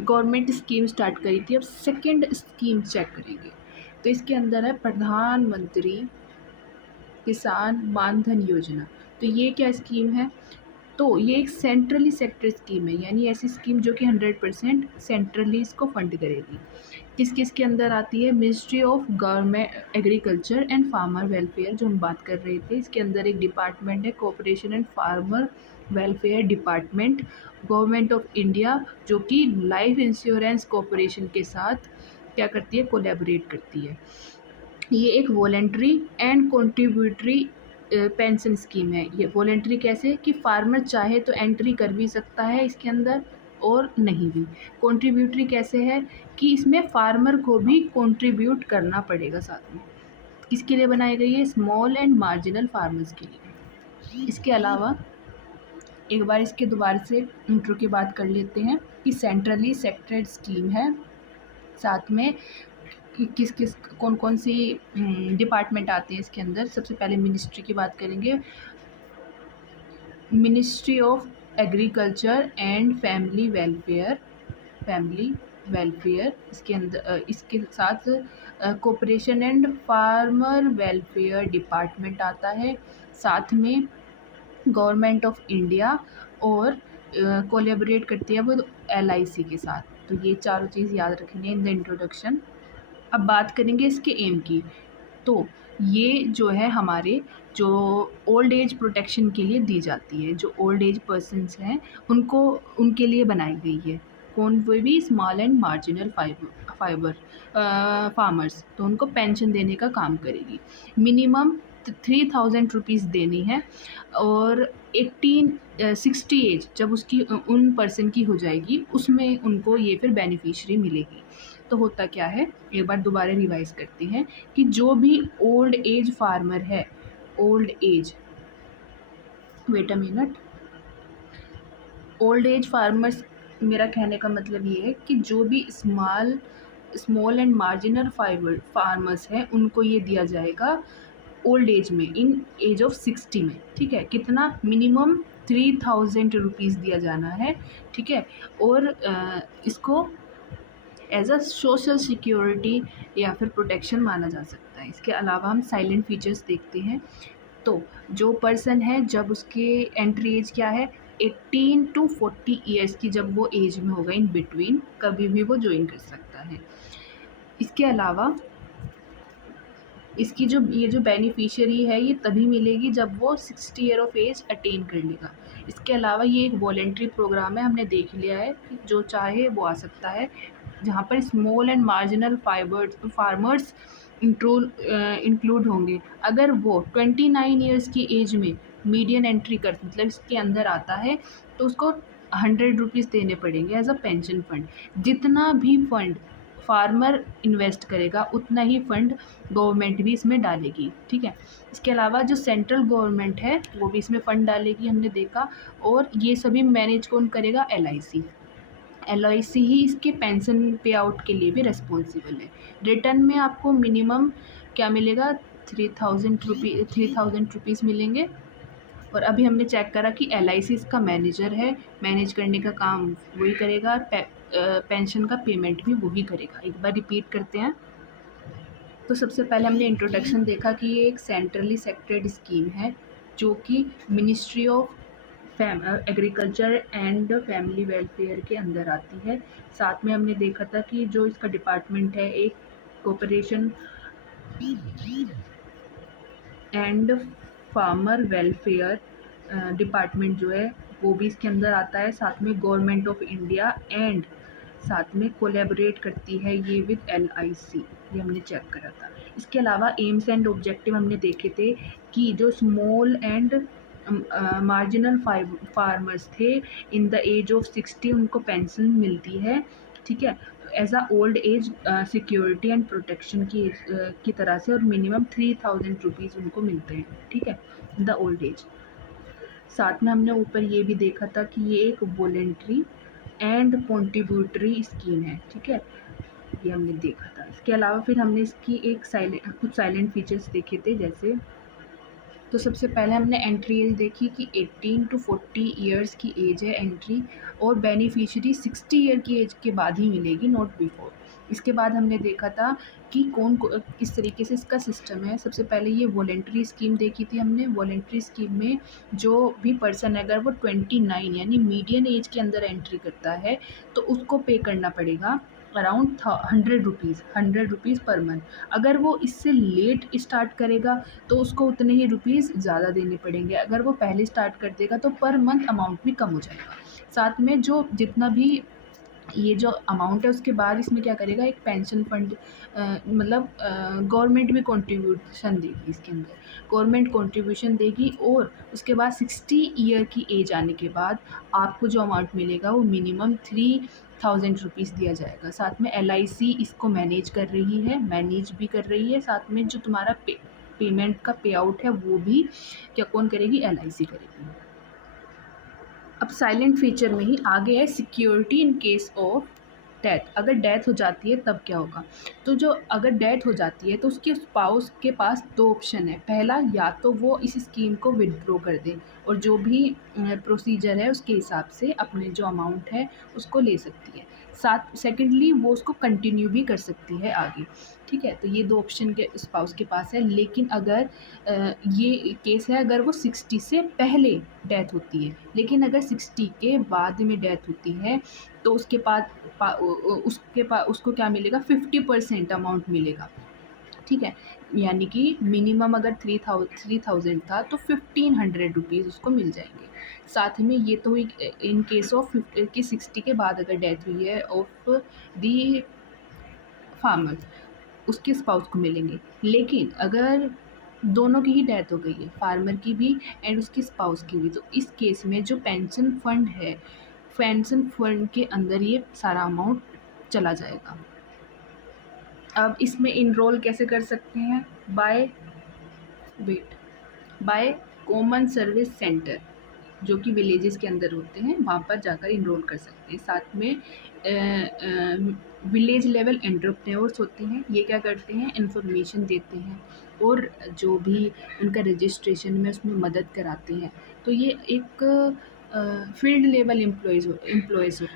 Government scheme start करी थी। अब सेकंड स्कीम चेक करेंगे। तो इसके अंदर है प्रधानमंत्री किसान मानधन योजना। तो ये क्या स्कीम है? तो ये एक सेंट्रली सेक्टर स्कीम है, यानी ऐसी स्कीम जो कि 100% सेंट्रली इसको फंड करेगी। किस किस के अंदर आती है? Ministry of government agriculture and farmer welfare, जो हम बात कर रहे थे। इसके अंदर एक डिपार्टमेंट है cooperation and farmer welfare department. Government of India जो कि लाइफ इंश्योरेंस कॉरपोरेशन के साथ क्या करती है? कोलैबोरेट करती है। ये एक voluntary and contributory pension scheme है। ये वॉलेंट्री कैसे? कि फार्मर चाहे तो एंट्री कर भी सकता है इसके अंदर और नहीं भी। कॉन्ट्रीब्यूटरी कैसे है? कि इसमें फार्मर को भी कंट्रीब्यूट करना पड़ेगा साथ में। किसके लिए बनाई गई है? स्मॉल एंड मार्जिनल फार्मर्स के लिए। इसके अलावा एक बार इसके दोबारा से इंट्रो की बात कर लेते हैं कि सेंट्रली सेक्टरेड स्कीम है। साथ में कि किस किस कौन कौन सी डिपार्टमेंट आते हैं इसके अंदर। सबसे पहले मिनिस्ट्री की बात करेंगे। Ministry of agriculture and family welfare इसके अंदर इसके साथ cooperation and farmer welfare department आता है। साथ में गवर्नमेंट ऑफ इंडिया और कोलैबोरेट करती है वो LIC के साथ। तो ये चारों चीज़ याद रखेंगे इन द इंट्रोडक्शन। अब बात करेंगे इसके एम की। तो ये जो है हमारे जो ओल्ड एज प्रोटेक्शन के लिए दी जाती है, जो ओल्ड एज पर्सन्स हैं उनको उनके लिए बनाई गई है। कौन? वो भी small and marginal fibre farmers. तो उनको पेंशन देने का काम करेगी। मिनिमम 3000 रुपीज़ देनी है और 60 एज जब उसकी उन पर्सन की हो जाएगी उसमें उनको ये फिर बेनिफिशरी मिलेगी। तो होता क्या है, एक बार दोबारा रिवाइज करते हैं कि जो भी ओल्ड एज फार्मर है, old age wait a minute old age farmers, मेरा कहने का मतलब ये है कि जो भी स्मॉल एंड मार्जिनल फार्मर्स हैं उनको ये दिया जाएगा ओल्ड एज में, इन एज ऑफ 60 में। ठीक है, कितना? मिनिमम 3000 रुपीज़ दिया जाना है। ठीक है, और इसको एज अ सोशल सिक्योरिटी या फिर प्रोटेक्शन माना जा सकता है। इसके अलावा हम साइलेंट फीचर्स देखते हैं। तो जो पर्सन है जब उसके एंट्री एज क्या है? 18 टू 40 ईयर्स की जब वो एज में होगा, इन बिटवीन कभी भी वो ज्वाइन कर सकता है। इसके अलावा इसकी जो बेनिफिशियरी है ये तभी मिलेगी जब वो 60 ईयर ऑफ एज अटेन कर लेगा। इसके अलावा ये एक वॉलेंट्री प्रोग्राम है, हमने देख लिया है कि जो चाहे वो आ सकता है, जहाँ पर small and marginal farmers include होंगे। अगर वो 29 ईयर्स की एज में मीडियन एंट्री कर मतलब इसके अंदर आता है तो उसको 100 रुपीज़ देने पड़ेंगे एज अ पेंशन फंड। जितना भी फंड फार्मर इन्वेस्ट करेगा उतना ही फंड गवर्नमेंट भी इसमें डालेगी। ठीक है, इसके अलावा जो सेंट्रल गवर्नमेंट है वो भी इसमें फ़ंड डालेगी, हमने देखा। और ये सभी मैनेज कौन करेगा? LIC ही इसके पेंशन पे आउट के लिए भी रिस्पॉन्सिबल है। रिटर्न में आपको मिनिमम क्या मिलेगा? 3000 रुपीज़ मिलेंगे। और अभी हमने चेक करा कि LIC इसका मैनेजर है, मैनेज करने का काम वही करेगा और पेंशन का पेमेंट भी वही करेगा। एक बार रिपीट करते हैं। तो सबसे पहले हमने इंट्रोडक्शन देखा कि ये एक सेंट्रली सेक्टरेड स्कीम है जो कि ministry of agriculture and family welfare के अंदर आती है। साथ में हमने देखा था कि जो इसका डिपार्टमेंट है एक cooperation and farmer welfare department जो है वो भी इसके अंदर आता है। साथ में गवर्नमेंट ऑफ इंडिया एंड साथ में कोलैबोरेट करती है ये विद LIC, ये हमने चेक करा था। इसके अलावा एम्स एंड ऑब्जेक्टिव हमने देखे थे कि जो स्मॉल एंड मार्जिनल फार्मर्स थे इन द एज ऑफ 60 उनको पेंशन मिलती है। ठीक है, as a old age security and protection की तरह से, और मिनिमम 3000 रुपीज़ उनको मिलते हैं। ठीक है, इन द ओल्ड एज। साथ में हमने ऊपर ये भी देखा था कि ये एक वॉलेंट्री एंड कॉन्ट्रीब्यूटरी स्कीम है। ठीक है, ये हमने देखा था। इसके अलावा फिर हमने इसकी कुछ साइलेंट फीचर्स देखे थे, जैसे तो सबसे पहले हमने एंट्री एज देखी कि 18 टू 40 ईयर्स की एज है एंट्री, और बेनिफिशियरी 60 ईयर की एज के बाद ही मिलेगी, नॉट बिफोर। इसके बाद हमने देखा था कि किस तरीके से इसका सिस्टम है। सबसे पहले ये वॉलेंट्री स्कीम देखी थी हमने। वॉलेंट्री स्कीम में जो भी पर्सन अगर वो 29 यानी मीडियन एज के अंदर एंट्री करता है तो उसको पे करना पड़ेगा अराउंड 100 रुपीज़ पर मंथ। अगर वो इससे लेट स्टार्ट करेगा तो उसको उतने ही रुपीज़ ज़्यादा देने पड़ेंगे। अगर वो पहले स्टार्ट कर देगा तो पर मंथ अमाउंट भी कम हो जाएगा। साथ में जो जितना भी ये जो अमाउंट है उसके बाद इसमें क्या करेगा, एक पेंशन फंड मतलब गवर्नमेंट भी कंट्रीब्यूशन देगी इसके अंदर। गवर्नमेंट कंट्रीब्यूशन देगी और उसके बाद 60 ईयर की एज आने के बाद आपको जो अमाउंट मिलेगा वो मिनिमम 3000 रुपीज़ दिया जाएगा। साथ में LIC इसको मैनेज भी कर रही है। साथ में जो तुम्हारा पेमेंट का पे आउट है वो भी क्या कौन करेगी, LIC करेगी। अब साइलेंट फीचर में ही आगे है security in case of death. अगर डेथ हो जाती है तब क्या होगा, तो जो अगर डेथ हो जाती है तो उसके स्पाउस के पास दो ऑप्शन है। पहला, या तो वो इस स्कीम को विदड्रॉ कर दें और जो भी प्रोसीजर है उसके हिसाब से अपने जो अमाउंट है उसको ले सकती है। साथ सेकेंडली वो उसको कंटिन्यू भी कर सकती है आगे। ठीक है, तो ये दो ऑप्शन के स्पाउस के पास है। लेकिन अगर ये केस है अगर वो 60 से पहले डेथ होती है, लेकिन अगर 60 के बाद में डेथ होती है तो उसको क्या मिलेगा, 50% अमाउंट मिलेगा। ठीक है, यानी कि मिनिमम अगर 3000 था तो 1500 रुपीज़ उसको मिल जाएंगे। साथ में ये तो इन केस ऑफ 60 के बाद अगर डेथ हुई है ऑफ दी फार्मर, उसके स्पाउस को मिलेंगे। लेकिन अगर दोनों की ही डेथ हो गई है, फार्मर की भी एंड उसके स्पाउस की भी, तो इस केस में जो पेंशन फंड है, पेंशन फंड के अंदर ये सारा अमाउंट चला जाएगा। अब इसमें इनरोल कैसे कर सकते हैं, बाय कॉमन सर्विस सेंटर जो कि विलेजेस के अंदर होते हैं, वहाँ पर जाकर इनरोल कर सकते हैं। साथ में विलेज लेवल एंटरप्रेन्योर्स होते हैं, ये क्या करते हैं, इंफॉर्मेशन देते हैं और जो भी उनका रजिस्ट्रेशन में उसमें मदद कराते हैं। तो ये एक फील्ड लेवल एम्प्लॉयज़ होते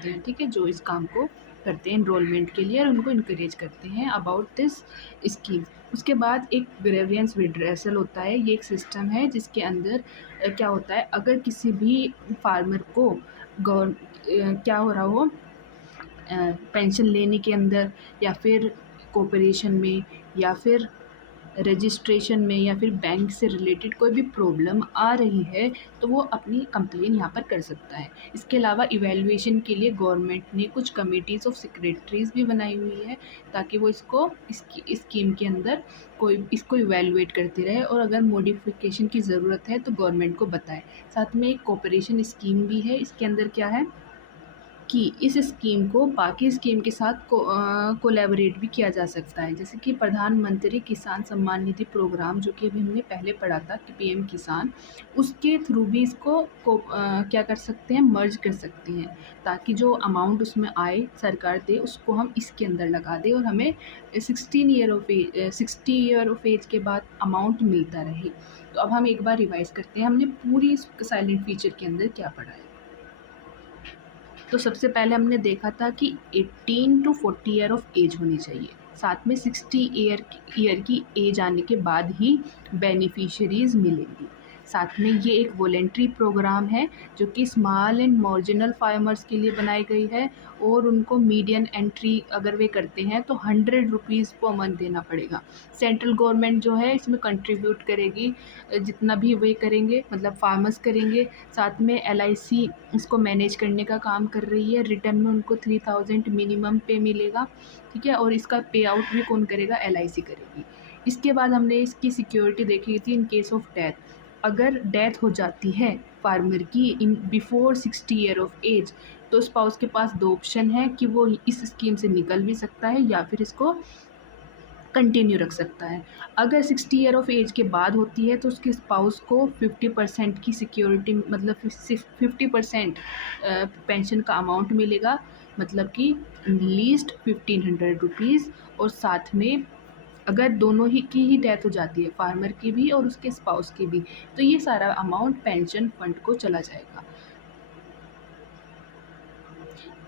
हैं, ठीक है, जो इस काम को करते हैं इनरोलमेंट के लिए और उनको इनकरेज करते हैं अबाउट दिस स्कीम। उसके बाद एक ग्रेवियंस विड्रेसल होता है। ये एक सिस्टम है जिसके अंदर क्या होता है, अगर किसी भी फार्मर को क्या हो रहा हो, पेंशन लेने के अंदर या फिर कॉर्पोरेशन में या फिर रजिस्ट्रेशन में या फिर बैंक से रिलेटेड कोई भी प्रॉब्लम आ रही है तो वो अपनी कंप्लेन यहाँ पर कर सकता है। इसके अलावा इवैल्यूएशन के लिए गवर्नमेंट ने कुछ कमिटीज़ ऑफ सेक्रेटरीज़ भी बनाई हुई है ताकि वो इसकी स्कीम के अंदर इसको इवैल्यूएट करते रहे और अगर मॉडिफिकेशन की ज़रूरत है तो गवर्नमेंट को बताए। साथ में एक कोऑपरेशन स्कीम भी है। इसके अंदर क्या है कि इस स्कीम को बाकी स्कीम के साथ कोलैबोरेट भी किया जा सकता है, जैसे कि प्रधानमंत्री किसान सम्मान निधि प्रोग्राम जो कि अभी हमने पहले पढ़ा था कि PM किसान, उसके थ्रू भी इसको क्या कर सकते हैं, मर्ज कर सकते हैं ताकि जो अमाउंट उसमें आए सरकार दे उसको हम इसके अंदर लगा दें और हमें 60 ईयर ऑफ एज के बाद अमाउंट मिलता रहे। तो अब हम एक बार रिवाइज करते हैं हमने पूरी साइलेंट फीचर के अंदर क्या पढ़ा है। तो सबसे पहले हमने देखा था कि 18 टू 40 ईयर ऑफ एज होनी चाहिए, साथ में 60 ईयर की एज आने के बाद ही बेनिफिशियरीज मिलेंगी। साथ में ये एक वॉलेंट्री प्रोग्राम है जो कि स्मॉल एंड मार्जिनल फार्मर्स के लिए बनाई गई है और उनको मीडियन एंट्री अगर वे करते हैं तो 100 रुपीज़ पर मंथ देना पड़ेगा। सेंट्रल गवर्नमेंट जो है इसमें कंट्रीब्यूट करेगी, जितना भी वे करेंगे मतलब फार्मर्स करेंगे। साथ में LIC इसको मैनेज करने का काम कर रही है। रिटर्न में उनको 3000 मिनिमम पे मिलेगा, ठीक है, और इसका पे आउट भी कौन करेगा, LIC करेगी। इसके बाद हमने इसकी सिक्योरिटी देखी थी इन केस ऑफ डेथ। अगर डेथ हो जाती है फार्मर की in before 60 year of age तो स्पाउस के पास दो ऑप्शन है कि वो इस स्कीम से निकल भी सकता है या फिर इसको कंटिन्यू रख सकता है। अगर 60 ईयर ऑफ एज के बाद होती है तो उसके स्पाउस को 50% की सिक्योरिटी मतलब 50% पेंशन का अमाउंट मिलेगा, मतलब कि लीस्ट 1500 रुपीज़। और साथ में अगर दोनों ही की ही डेथ हो जाती है, फार्मर की भी और उसके स्पाउस की भी, तो ये सारा अमाउंट पेंशन फंड को चला जाएगा।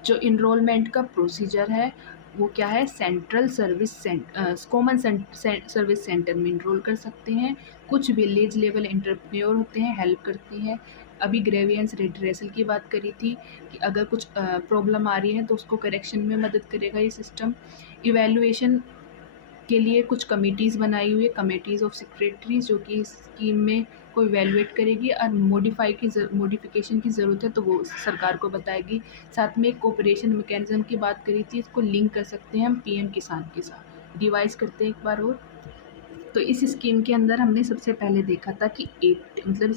जो इनरोलमेंट का प्रोसीजर है वो क्या है, central service common service centre में इनरोल कर सकते हैं। कुछ विलेज लेवल एंटरप्रेन्योर होते हैं, हेल्प करते हैं। अभी ग्रेवियंस रिड्रेसल की बात करी थी कि अगर कुछ प्रॉब्लम आ रही है तो उसको करेक्शन में मदद करेगा ये सिस्टम। इवैल्यूएशन के लिए कुछ कमिटीज़ बनाई हुई है, कमिटीज़ ऑफ सेक्रेटरीज, जो कि इस स्कीम में को इवैल्यूएट करेगी और मॉडिफिकेशन की ज़रूरत है तो वो सरकार को बताएगी। साथ में एक कोऑपरेशन मैकेनिज्म की बात करी थी, इसको लिंक कर सकते हैं हम पीएम किसान के साथ। रिवाइज करते हैं एक बार और। तो इस स्कीम के अंदर हमने सबसे पहले देखा था कि मतलब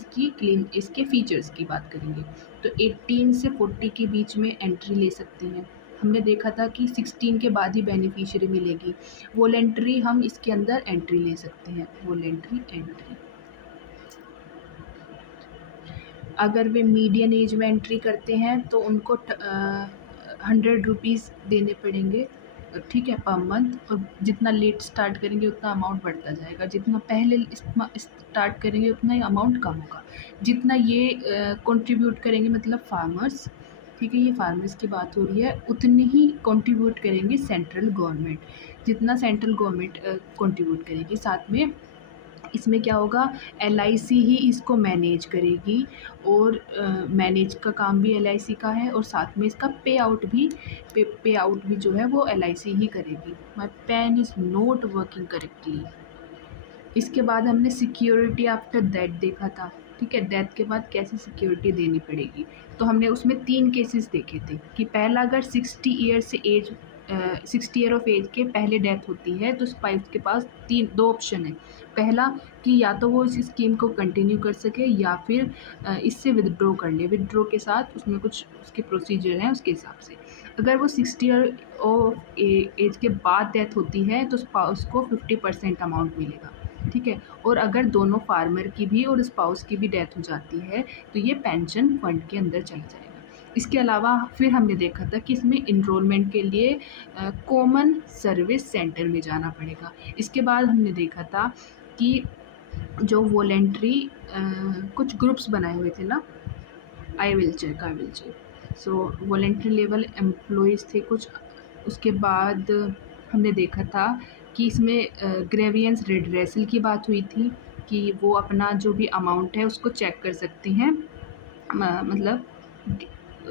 इसके फीचर्स की बात करेंगे तो 18 से 40 के बीच में एंट्री ले सकते हैं। हमने देखा था कि 16 के बाद ही बेनिफिशियरी मिलेगी। वॉलेंट्री हम इसके अंदर एंट्री ले सकते हैं, वॉलेंट्री एंट्री। अगर वे मीडियन एज में एंट्री करते हैं तो उनको 100 रुपीज़ देने पड़ेंगे, ठीक है, पर मंथ। और जितना लेट स्टार्ट करेंगे उतना अमाउंट बढ़ता जाएगा, जितना पहले स्टार्ट करेंगे उतना ही अमाउंट कम होगा। जितना ये कंट्रीब्यूट करेंगे मतलब फार्मर्स, ठीक है, ये फार्मर्स की बात हो रही है, उतनी ही कंट्रीब्यूट करेंगे सेंट्रल गवर्नमेंट, जितना सेंट्रल गवर्नमेंट कंट्रीब्यूट करेगी। साथ में इसमें क्या होगा, एलआईसी ही इसको मैनेज करेगी और मैनेज का काम भी एलआईसी का है और साथ में इसका पे आउट भी जो है वो एलआईसी ही करेगी। My pen is not working correctly. इसके बाद हमने सिक्योरिटी आफ्टर डेथ देखा था, ठीक है, डेथ के बाद कैसे सिक्योरिटी देनी पड़ेगी। तो हमने उसमें 3 केसेस देखे थे कि पहला, अगर 60 ईयर ऑफ एज के पहले डेथ होती है तो स्पाइस के पास 2 ऑप्शन है। पहला कि या तो वो इस स्कीम को कंटिन्यू कर सके या फिर इससे विदड्रॉ कर ले। विदड्रॉ के साथ उसमें कुछ उसके प्रोसीजर हैं उसके हिसाब से। अगर वो 60 ईयर ऑफ एज के बाद डेथ होती है तो स्पाउस को 50% अमाउंट मिलेगा, ठीक है। और अगर दोनों फार्मर की भी और स्पाउस की भी डेथ हो जाती है तो ये पेंशन फंड के अंदर चला जाएगा। इसके अलावा फिर हमने देखा था कि इसमें इनरोलमेंट के लिए कॉमन सर्विस सेंटर में जाना पड़ेगा। इसके बाद हमने देखा था कि जो वॉलेंट्री कुछ ग्रुप्स बनाए हुए थे ना, I will check. So voluntary level employees थे कुछ। उसके बाद हमने देखा था कि इसमें ग्रेवियंस रिड्रेसल की बात हुई थी कि वो अपना जो भी अमाउंट है उसको चेक कर सकते हैं। मतलब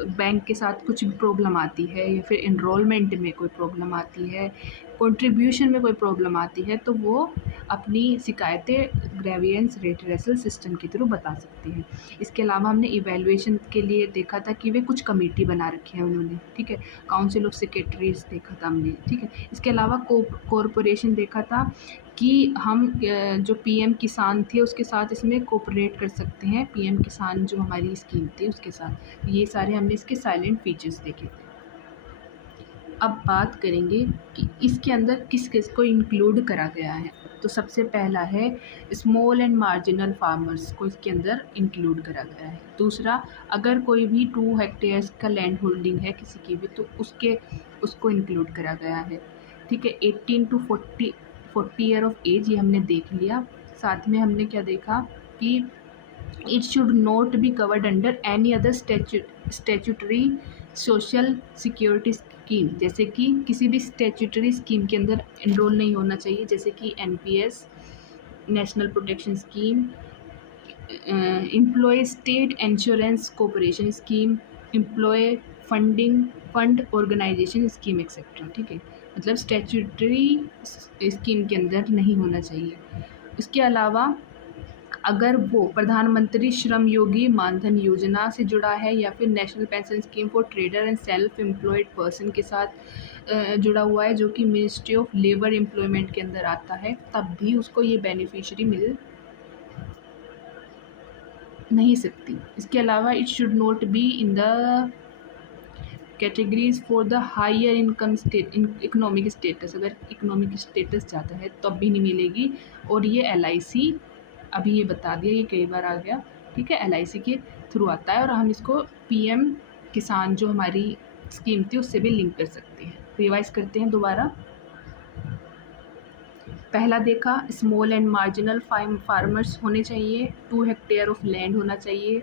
बैंक के साथ कुछ भी प्रॉब्लम आती है या फिर इनरोलमेंट में कोई प्रॉब्लम आती है, कंट्रीब्यूशन में कोई प्रॉब्लम आती है तो वो अपनी शिकायतें ग्रेवियंस रिड्रेसल सिस्टम के थ्रू बता सकते हैं। इसके अलावा हमने इवैल्यूएशन के लिए देखा था कि वे कुछ कमेटी बना रखी है उन्होंने, ठीक है, काउंसिल ऑफ सेक्रेटरीज देखा था हमने, ठीक है। इसके अलावा कॉरपोरेशन देखा था कि हम जो पीएम किसान थे उसके साथ इसमें कोऑपरेट कर सकते हैं, पीएम किसान जो हमारी स्कीम थी उसके साथ। ये सारे हमने इसके साइलेंट फीचर्स देखे थे। अब बात करेंगे कि इसके अंदर किस किस को इंक्लूड करा गया है। तो सबसे पहला है स्मॉल एंड मार्जिनल फार्मर्स को इसके अंदर इंक्लूड करा गया है। दूसरा, अगर कोई भी 2 हेक्टेयर्स का लैंड होल्डिंग है किसी की भी तो उसको इंक्लूड करा गया है, ठीक है। 18 टू 40 ईयर ऑफ एज ये हमने देख लिया। साथ में हमने क्या देखा कि it should not be covered under any other statutory social security scheme, जैसे कि किसी भी स्टैट्यूटरी स्कीम के अंदर एनरोल नहीं होना चाहिए, जैसे कि NPS, national protection scheme, employee state insurance corporation scheme, employee fund organisation scheme etcetera, ठीक है। मतलब स्टैट्यूटरी स्कीम के अंदर नहीं होना चाहिए। इसके अलावा अगर वो प्रधानमंत्री श्रम योगी मानधन योजना से जुड़ा है या फिर national pension scheme for trader and self employed person के साथ जुड़ा हुआ है, जो कि मिनिस्ट्री ऑफ लेबर एम्प्लॉयमेंट के अंदर आता है, तब भी उसको ये बेनिफिशियरी मिल नहीं सकती। इसके अलावा it should not be in the categories for the higher income economic status, अगर इकोनॉमिक स्टेटस ज़्यादा है तब भी नहीं मिलेगी। और ये एलआईसी, अभी ये बता दिया, ये कई बार आ गया, ठीक है, एलआईसी के थ्रू आता है और हम इसको पीएम किसान जो हमारी स्कीम थी उससे भी लिंक कर सकते हैं। रिवाइज करते हैं दोबारा। पहला देखा स्मॉल एंड मार्जिनल फार्मर्स होने चाहिए, 2 हेक्टेयर ऑफ लैंड होना चाहिए,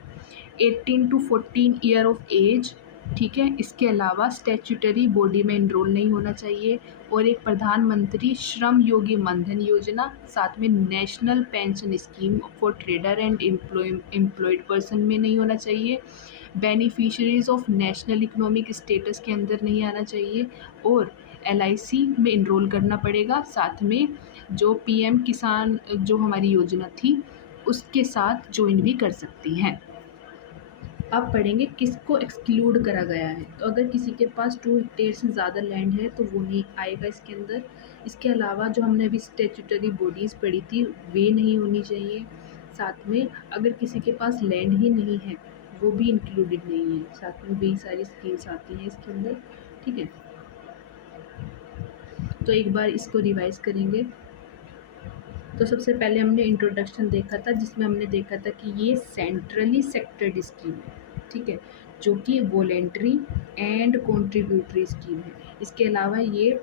18 टू 14 ईयर ऑफ एज, ठीक है। इसके अलावा स्टैट्यूटरी बॉडी में इनरोल नहीं होना चाहिए, और एक प्रधानमंत्री श्रम योगी मानधन योजना, साथ में national pension scheme for trader and employed person में नहीं होना चाहिए, beneficiaries of national economic status के अंदर नहीं आना चाहिए, और LIC में इनरोल करना पड़ेगा, साथ में जो PM किसान जो हमारी योजना थी उसके साथ ज्वाइन भी कर सकती हैं। अब पढ़ेंगे किसको एक्सक्लूड करा गया है। तो अगर किसी के पास 2 हेक्टेयर से ज़्यादा लैंड है तो वो नहीं आएगा इसके अंदर। इसके अलावा जो हमने अभी स्टैट्यूटरी बॉडीज़ पढ़ी थी वे नहीं होनी चाहिए। साथ में अगर किसी के पास लैंड ही नहीं है वो भी इंक्लूडेड नहीं है। साथ में वही सारी स्कीम्स आती हैं इसके अंदर, ठीक है। तो एक बार इसको रिवाइज करेंगे। तो सबसे पहले हमने इंट्रोडक्शन देखा था जिसमें हमने देखा था कि ये सेंट्रली सेक्टर्ड स्कीम है, ठीक है, जो कि वॉलेंट्री एंड कॉन्ट्रीब्यूटरी स्कीम है। इसके अलावा ये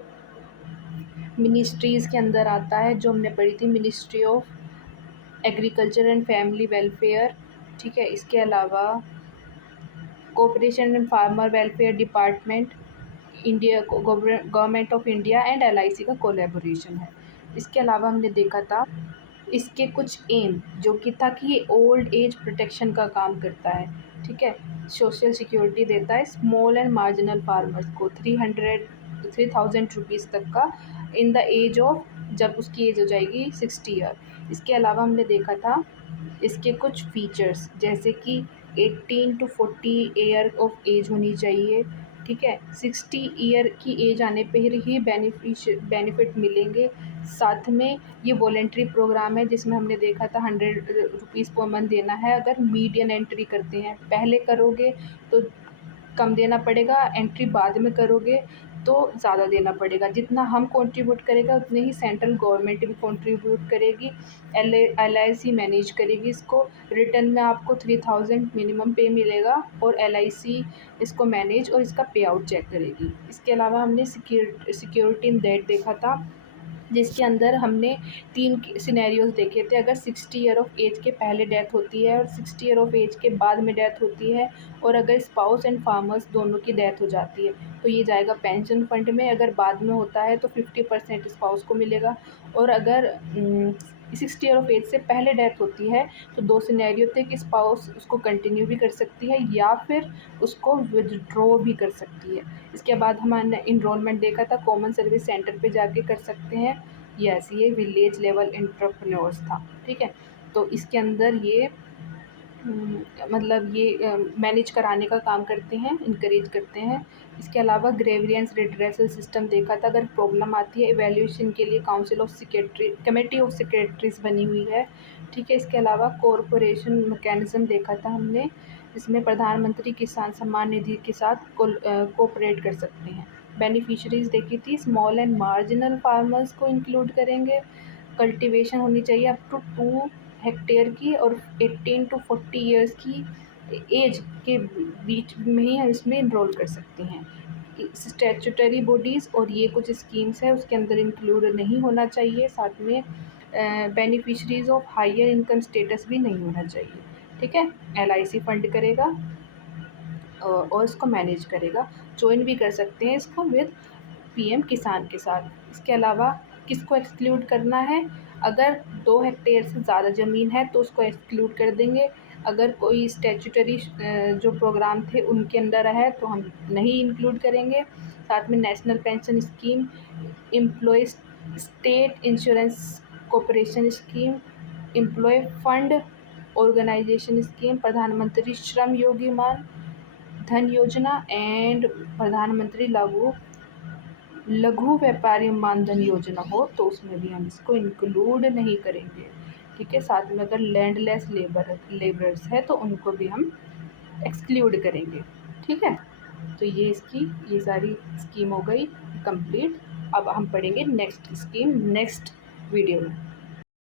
मिनिस्ट्रीज़ के अंदर आता है जो हमने पढ़ी थी, ministry of agriculture and family welfare, ठीक है। इसके अलावा cooperation and farmer welfare department, India government of India and LIC का कोलैबोरेशन है। इसके अलावा हमने देखा था इसके कुछ एम जो कि था कि ये ओल्ड एज प्रोटेक्शन का काम करता है, ठीक है। सोशल सिक्योरिटी देता है स्मॉल एंड मार्जिनल फार्मर्स को 3,000 रुपीज़ तक का इन द एज ऑफ, जब उसकी एज हो जाएगी 60 ईयर। इसके अलावा हमने देखा था इसके कुछ फीचर्स जैसे कि 18 टू 40 ईयर ऑफ एज होनी चाहिए, ठीक है। 60 ईयर की एज आने पर ही बेनिफिट मिलेंगे। साथ में ये वॉलेंट्री प्रोग्राम है जिसमें हमने देखा था 100 रुपीज़ पर मंथ देना है अगर मीडियन एंट्री करते हैं। पहले करोगे तो कम देना पड़ेगा, एंट्री बाद में करोगे तो ज़्यादा देना पड़ेगा। जितना हम कंट्रीब्यूट करेगा उतने ही सेंट्रल गवर्नमेंट भी कंट्रीब्यूट करेगी, LIC मैनेज करेगी इसको। रिटर्न में आपको 3,000 मिनिमम पे मिलेगा और LIC इसको मैनेज और इसका पे आउट चेक करेगी। इसके अलावा हमने सिक्योरिटी इन डेट देखा था जिसके अंदर हमने 3 सिनेरियोज देखे थे। अगर 60 ईयर ऑफ एज के पहले डेथ होती है और 60 ईयर ऑफ एज के बाद में डेथ होती है, और अगर स्पाउस एंड फार्मर्स दोनों की डेथ हो जाती है तो ये जाएगा पेंशन फंड में। अगर बाद में होता है तो 50% स्पाउस को मिलेगा, और अगर 60 ईयर ऑफ एज से पहले डेथ होती है तो 2 सिनेरियो थे कि स्पाउस उसको कंटिन्यू भी कर सकती है या फिर उसको विदड्रॉ भी कर सकती है। इसके बाद हमारे इनरोलमेंट देखा था कॉमन सर्विस सेंटर पे जाके कर सकते हैं। यस, ये विलेज लेवल एंटरप्रेन्योर्स था, ठीक है। तो इसके अंदर ये मतलब ये मैनेज कराने का काम करते हैं, इनकरेज करते हैं। इसके अलावा ग्रेवियंस रिड्रेसल सिस्टम देखा था। अगर प्रॉब्लम आती है इवैल्यूएशन के लिए council of secretary committee of secretaries बनी हुई है, ठीक है। इसके अलावा कॉरपोरेशन मैकेनिज्म देखा था हमने, जिसमें प्रधानमंत्री किसान सम्मान निधि के साथ कोऑपरेट कर सकते हैं। बेनिफिशरीज देखी थी स्मॉल एंड मार्जिनल फार्मर्स को इंक्लूड करेंगे। कल्टीवेशन होनी चाहिए अप टू 2 हेक्टेयर की, और 18 टू 40 ईयर्स की एज के बीच में ही हम इसमें इनरोल कर सकते हैं। स्टैट्यूटरी बॉडीज़ और ये कुछ स्कीम्स है उसके अंदर इंक्लूड नहीं होना चाहिए। साथ में beneficiaries of higher income status भी नहीं होना चाहिए, ठीक है। LIC फंड करेगा और इसको मैनेज करेगा। ज्वाइन भी कर सकते हैं इसको विद PM किसान के साथ। इसके अलावा किसको एक्सक्लूड करना है, अगर 2 हेक्टेयर से ज़्यादा ज़मीन है तो उसको एक्सक्लूड कर देंगे। अगर कोई स्टैट्यूटरी जो प्रोग्राम थे उनके अंदर है तो हम नहीं इंक्लूड करेंगे। साथ में national pension scheme, employee state insurance corporation scheme, employee fund organisation scheme, प्रधानमंत्री श्रम योगी मान धन योजना एंड प्रधानमंत्री लघु व्यापारी मानधन योजना हो तो उसमें भी हम इसको इंक्लूड नहीं करेंगे, ठीक है। साथ में अगर लैंडलेस लेबरर्स है तो उनको भी हम एक्सक्लूड करेंगे, ठीक है। तो ये सारी स्कीम हो गई कंप्लीट। अब हम पढ़ेंगे नेक्स्ट स्कीम नेक्स्ट वीडियो में।